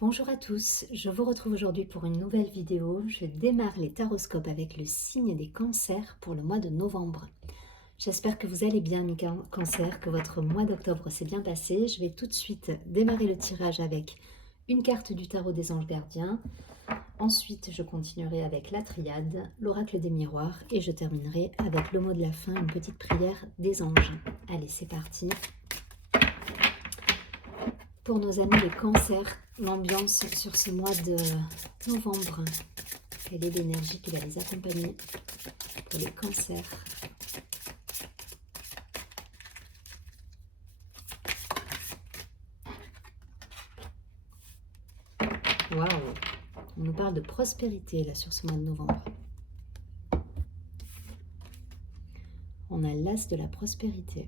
Bonjour à tous, je vous retrouve aujourd'hui pour une nouvelle vidéo. Je démarre les taroscopes avec le signe des cancers pour le mois de novembre. J'espère que vous allez bien, mes cancers, que votre mois d'octobre s'est bien passé. Je vais tout de suite démarrer le tirage avec une carte du tarot des anges gardiens. Ensuite, je continuerai avec la triade, l'oracle des miroirs et je terminerai avec le mot de la fin, une petite prière des anges. Allez, c'est parti. Pour nos amis les cancers, l'ambiance sur ce mois de novembre, quelle est l'énergie qui va les accompagner pour les cancers? Waouh, on nous parle de prospérité là sur ce mois de novembre. On a l'as de la prospérité.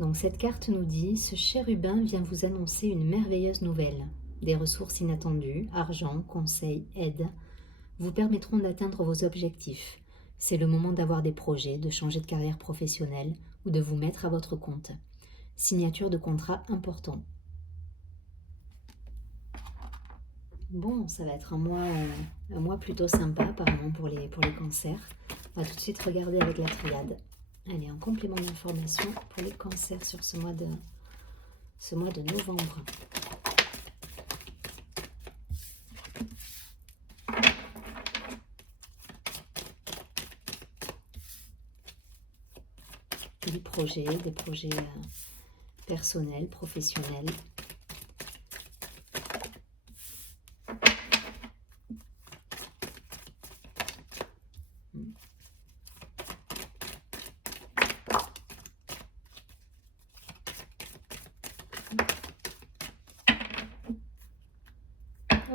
Donc cette carte nous dit, ce chérubin vient vous annoncer une merveilleuse nouvelle. Des ressources inattendues, argent, conseils, aide, vous permettront d'atteindre vos objectifs. C'est le moment d'avoir des projets, de changer de carrière professionnelle ou de vous mettre à votre compte. Signature de contrat important. Bon, ça va être un mois plutôt sympa apparemment pour les cancers. On va tout de suite regarder avec la triade. Allez, un complément d'information pour les cancers sur ce mois de novembre. Des projets personnels, professionnels.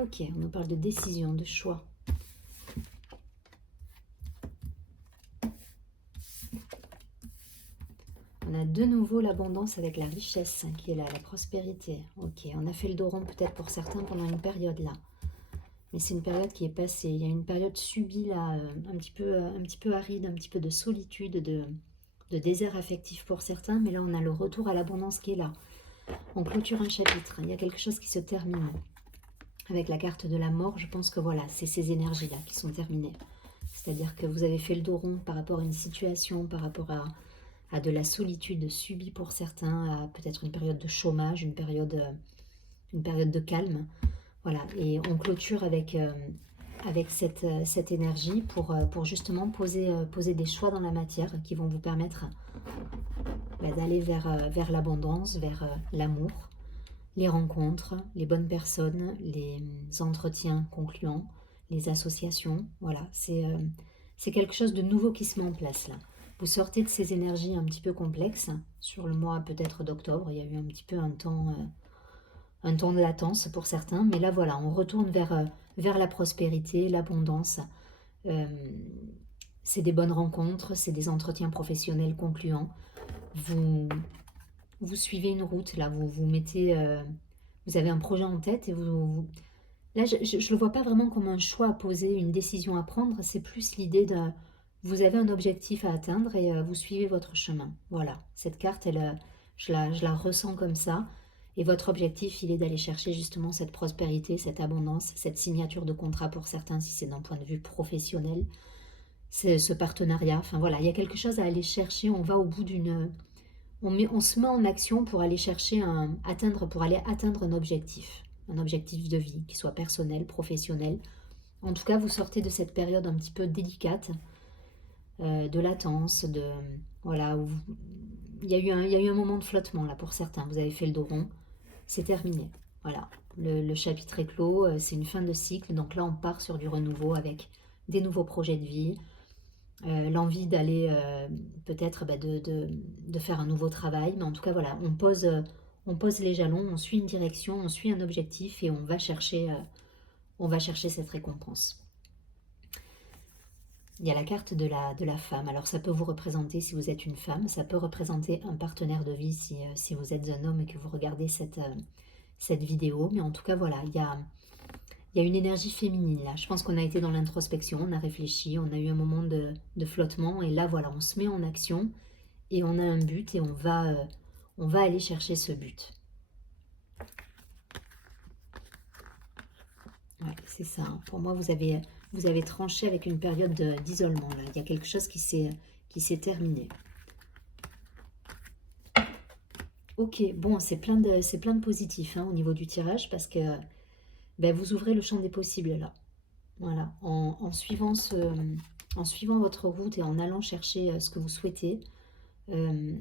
Ok, on nous parle de décision, de choix. On a de nouveau l'abondance avec la richesse qui est là, la prospérité. Ok, on a fait le dos rond peut-être pour certains pendant une période là. Mais c'est une période qui est passée. Il y a une période subie là, un petit peu aride, un petit peu de solitude, de désert affectif pour certains. Mais là, on a le retour à l'abondance qui est là. On clôture un chapitre. Il y a quelque chose qui se termine. Avec la carte de la mort, je pense que voilà, c'est ces énergies-là qui sont terminées. C'est-à-dire que vous avez fait le dos rond par rapport à une situation, par rapport à de la solitude subie pour certains, à peut-être une période de chômage, une période de calme. Voilà, et on clôture avec cette énergie pour justement poser des choix dans la matière qui vont vous permettre d'aller vers l'abondance, vers l'amour, les rencontres, les bonnes personnes, les entretiens concluants, les associations. Voilà, c'est quelque chose de nouveau qui se met en place là. Vous sortez de ces énergies un petit peu complexes. Sur le mois peut-être d'octobre, il y a eu un petit peu un temps de latence pour certains. Mais là, voilà, on retourne vers la prospérité, l'abondance. C'est des bonnes rencontres, c'est des entretiens professionnels concluants. Vous suivez une route, là, vous mettez... vous avez un projet en tête et là, je ne le vois pas vraiment comme un choix à poser, une décision à prendre. C'est plus l'idée de... Vous avez un objectif à atteindre et vous suivez votre chemin. Voilà, cette carte, je la ressens comme ça. Et votre objectif, il est d'aller chercher justement cette prospérité, cette abondance, cette signature de contrat pour certains, si c'est d'un point de vue professionnel. C'est ce partenariat. Enfin voilà, il y a quelque chose à aller chercher. On va au bout d'une... On se met en action pour aller chercher pour aller atteindre un objectif de vie, qui soit personnel, professionnel. En tout cas, vous sortez de cette période un petit peu délicate, de latence, voilà, où il y a eu un moment de flottement là pour certains. Vous avez fait le dos rond, c'est terminé. Voilà, le chapitre est clos, c'est une fin de cycle. Donc là, on part sur du renouveau avec des nouveaux projets de vie, l'envie d'aller peut-être de faire un nouveau travail. Mais en tout cas, voilà, on pose les jalons, on suit une direction, on suit un objectif et on va chercher cette récompense. Il y a la carte de la femme. Alors ça peut vous représenter, si vous êtes une femme, ça peut représenter un partenaire de vie si vous êtes un homme et que vous regardez cette vidéo. Mais en tout cas, voilà, il y a une énergie féminine là. Je pense qu'on a été dans l'introspection, on a réfléchi, on a eu un moment de flottement. Et là, voilà, on se met en action et on a un but et on va aller chercher ce but. Ouais, c'est ça. Hein. Pour moi, vous avez tranché avec une période d'isolement. Là, il y a quelque chose qui s'est terminé. Ok, bon, c'est plein de positifs hein, au niveau du tirage parce que ben, vous ouvrez le champ des possibles là. Voilà, en suivant votre route et en allant chercher ce que vous souhaitez, euh,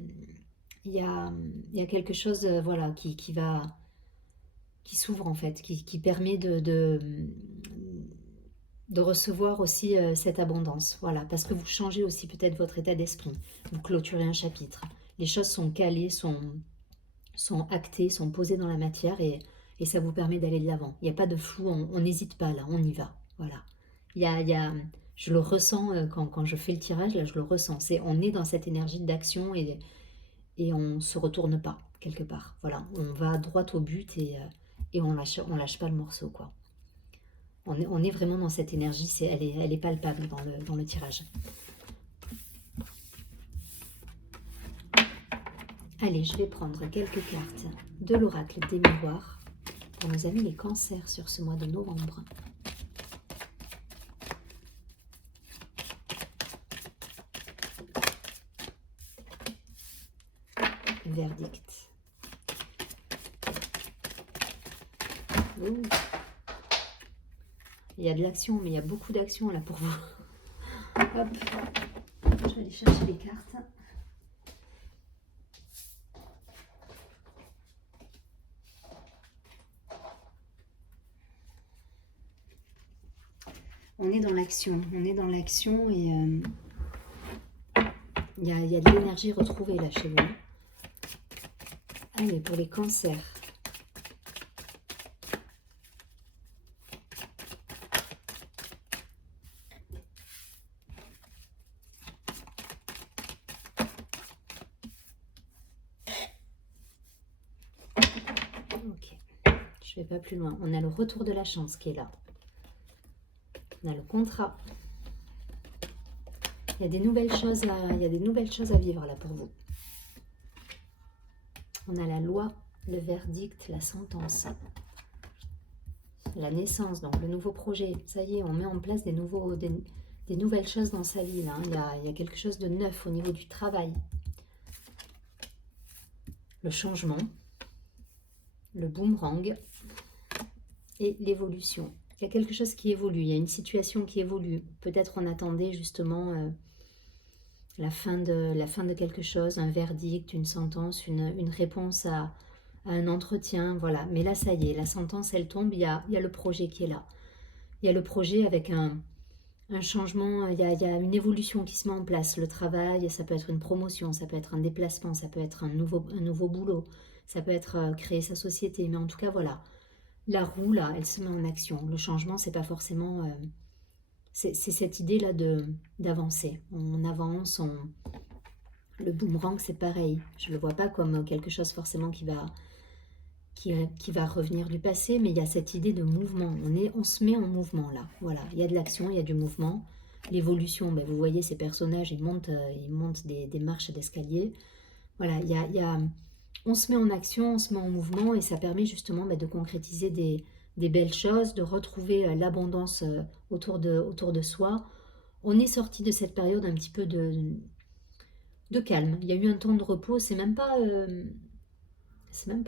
il y a quelque chose voilà, qui s'ouvre en fait, qui permet de recevoir aussi cette abondance. Voilà, parce que vous changez aussi peut-être votre état d'esprit. Vous clôturez un chapitre. Les choses sont calées, sont actées, sont posées dans la matière et ça vous permet d'aller de l'avant. Il n'y a pas de flou, on n'hésite pas là, on y va. Voilà. Il y a, je le ressens quand je fais le tirage, là je le ressens. On est dans cette énergie d'action et on ne se retourne pas quelque part. Voilà, on va droit au but et on lâche pas le morceau quoi. On est vraiment dans cette énergie, elle est palpable dans le tirage. Allez, je vais prendre quelques cartes de l'oracle des miroirs pour nos amis les cancers sur ce mois de novembre. Verdict. Ouh. Il y a de l'action, mais il y a beaucoup d'action là pour vous. Hop, je vais aller chercher les cartes. On est dans l'action et il y a de l'énergie retrouvée là chez vous. Allez, pour les cancers. Ok, je vais pas plus loin. On a le retour de la chance qui est là. On a le contrat. Il y a des nouvelles choses à vivre là pour vous. On a la loi, le verdict, la sentence, la naissance, donc le nouveau projet. Ça y est, on met en place des nouvelles choses dans sa vie. Là, hein. Il y a quelque chose de neuf au niveau du travail. Le changement, le boomerang et l'évolution. Il y a quelque chose qui évolue, il y a une situation qui évolue. Peut-être on attendait justement la fin de quelque chose, un verdict, une sentence, une réponse à un entretien, voilà. Mais là, ça y est, la sentence, elle tombe, il y a le projet qui est là. Il y a le projet avec un changement, il y a une évolution qui se met en place. Le travail, ça peut être une promotion, ça peut être un déplacement, ça peut être un nouveau boulot, ça peut être créer sa société. Mais en tout cas, voilà, la roue, là, elle se met en action. Le changement, c'est pas forcément... c'est cette idée-là d'avancer. On avance, le boomerang, c'est pareil. Je ne le vois pas comme quelque chose forcément qui va revenir du passé, mais il y a cette idée de mouvement. On se met en mouvement là. Voilà, il y a de l'action, il y a du mouvement. L'évolution, ben, vous voyez ces personnages, ils montent des marches d'escalier. Voilà, on se met en action, on se met en mouvement et ça permet justement ben, de concrétiser des belles choses, de retrouver l'abondance autour de soi. On est sorti de cette période un petit peu de calme. Il y a eu un temps de repos, c'est même pas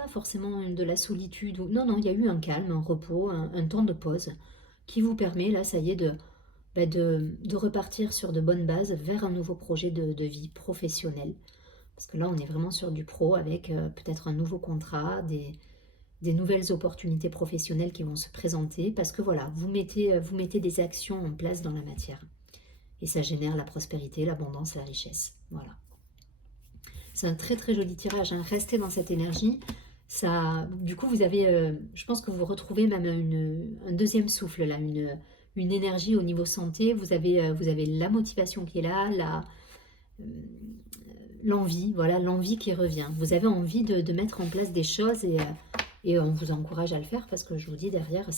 forcément de la solitude. Non, non, il y a eu un calme, un repos, un temps de pause qui vous permet, là, ça y est, de repartir sur de bonnes bases vers un nouveau projet de vie professionnelle. Parce que là, on est vraiment sur du pro avec peut-être un nouveau contrat, des nouvelles opportunités professionnelles qui vont se présenter. Parce que voilà, vous mettez des actions en place dans la matière. Et ça génère la prospérité, l'abondance, la richesse. Voilà. C'est un très très joli tirage, hein. Restez dans cette énergie. Ça, du coup, vous avez, je pense que vous retrouvez même un deuxième souffle, là, une énergie au niveau santé. Vous avez la motivation qui est là, l'envie, voilà, l'envie qui revient. Vous avez envie de mettre en place des choses et on vous encourage à le faire parce que je vous dis derrière,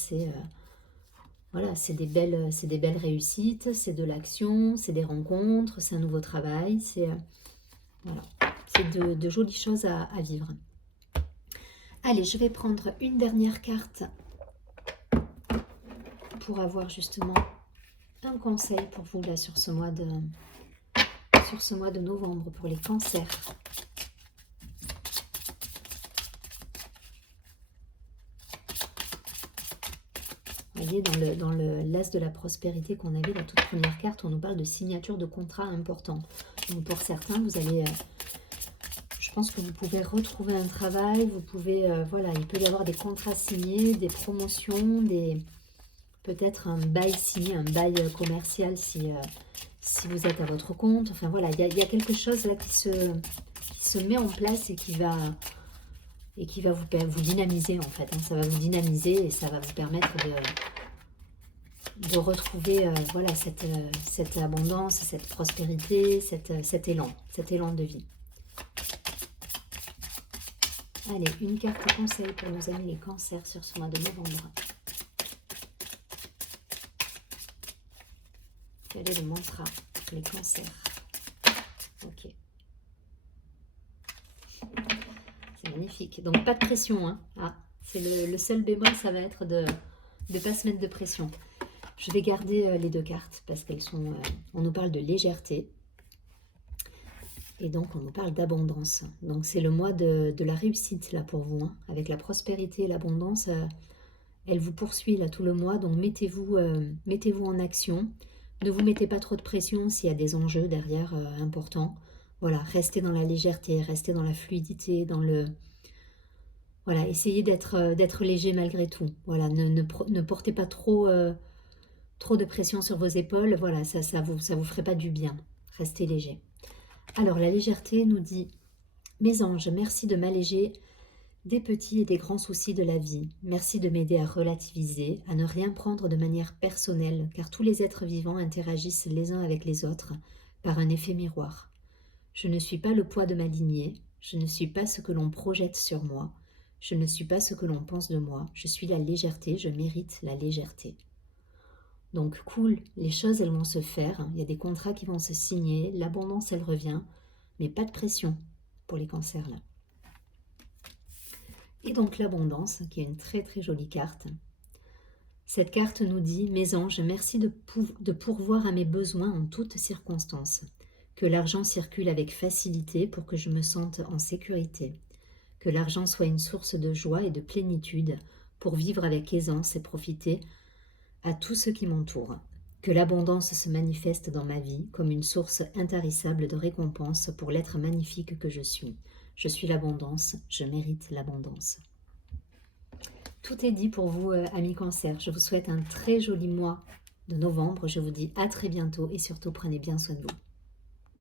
voilà, c'est des belles réussites, c'est de l'action, c'est des rencontres, c'est un nouveau travail, voilà. C'est de jolies choses à vivre. Allez, je vais prendre une dernière carte pour avoir justement un conseil pour vous là sur ce mois de novembre pour les cancers. Vous voyez, dans l'as de la prospérité qu'on avait, la toute première carte, on nous parle de signature de contrat important. Donc pour certains, vous allez, je pense que vous pouvez retrouver un travail, vous pouvez, voilà, il peut y avoir des contrats signés, des promotions, peut-être un bail signé, un bail commercial si vous êtes à votre compte. Enfin voilà, il y a quelque chose là qui se met en place et qui va vous dynamiser en fait. Hein. Ça va vous dynamiser et ça va vous permettre de retrouver voilà, cette abondance, cette prospérité, cet élan de vie. Allez, une carte conseil pour nos amis les cancers sur ce mois de novembre. Quel est le mantra pour les cancers? Ok. C'est magnifique. Donc pas de pression. Hein. Ah, c'est le seul bémol, ça va être de ne pas se mettre de pression. Je vais garder les deux cartes parce qu'elles sont... on nous parle de légèreté. Et donc on nous parle d'abondance. Donc c'est le mois de la réussite là pour vous. Hein. Avec la prospérité et l'abondance, elle vous poursuit là tout le mois. Donc mettez-vous en action. Ne vous mettez pas trop de pression s'il y a des enjeux derrière importants. Voilà, restez dans la légèreté, restez dans la fluidité, dans le... Voilà, essayez d'être léger malgré tout. Voilà, ne portez pas trop de pression sur vos épaules. Voilà, ça vous ferait pas du bien. Restez léger. Alors, la légèreté nous dit « Mes anges, merci de m'alléger des petits et des grands soucis de la vie. Merci de m'aider à relativiser, à ne rien prendre de manière personnelle, car tous les êtres vivants interagissent les uns avec les autres par un effet miroir. Je ne suis pas le poids de ma lignée, je ne suis pas ce que l'on projette sur moi, je ne suis pas ce que l'on pense de moi, je suis la légèreté, je mérite la légèreté. » Donc cool, les choses elles vont se faire, il y a des contrats qui vont se signer, l'abondance elle revient, mais pas de pression pour les cancers là. Et donc l'abondance, qui est une très très jolie carte. Cette carte nous dit « Mes anges, merci de pourvoir à mes besoins en toutes circonstances. Que l'argent circule avec facilité pour que je me sente en sécurité. Que l'argent soit une source de joie et de plénitude pour vivre avec aisance et profiter à tout ce qui m'entoure. Que l'abondance se manifeste dans ma vie comme une source intarissable de récompense pour l'être magnifique que je suis. Je suis l'abondance, je mérite l'abondance. » Tout est dit pour vous, amis Cancer. Je vous souhaite un très joli mois de novembre. Je vous dis à très bientôt et surtout prenez bien soin de vous.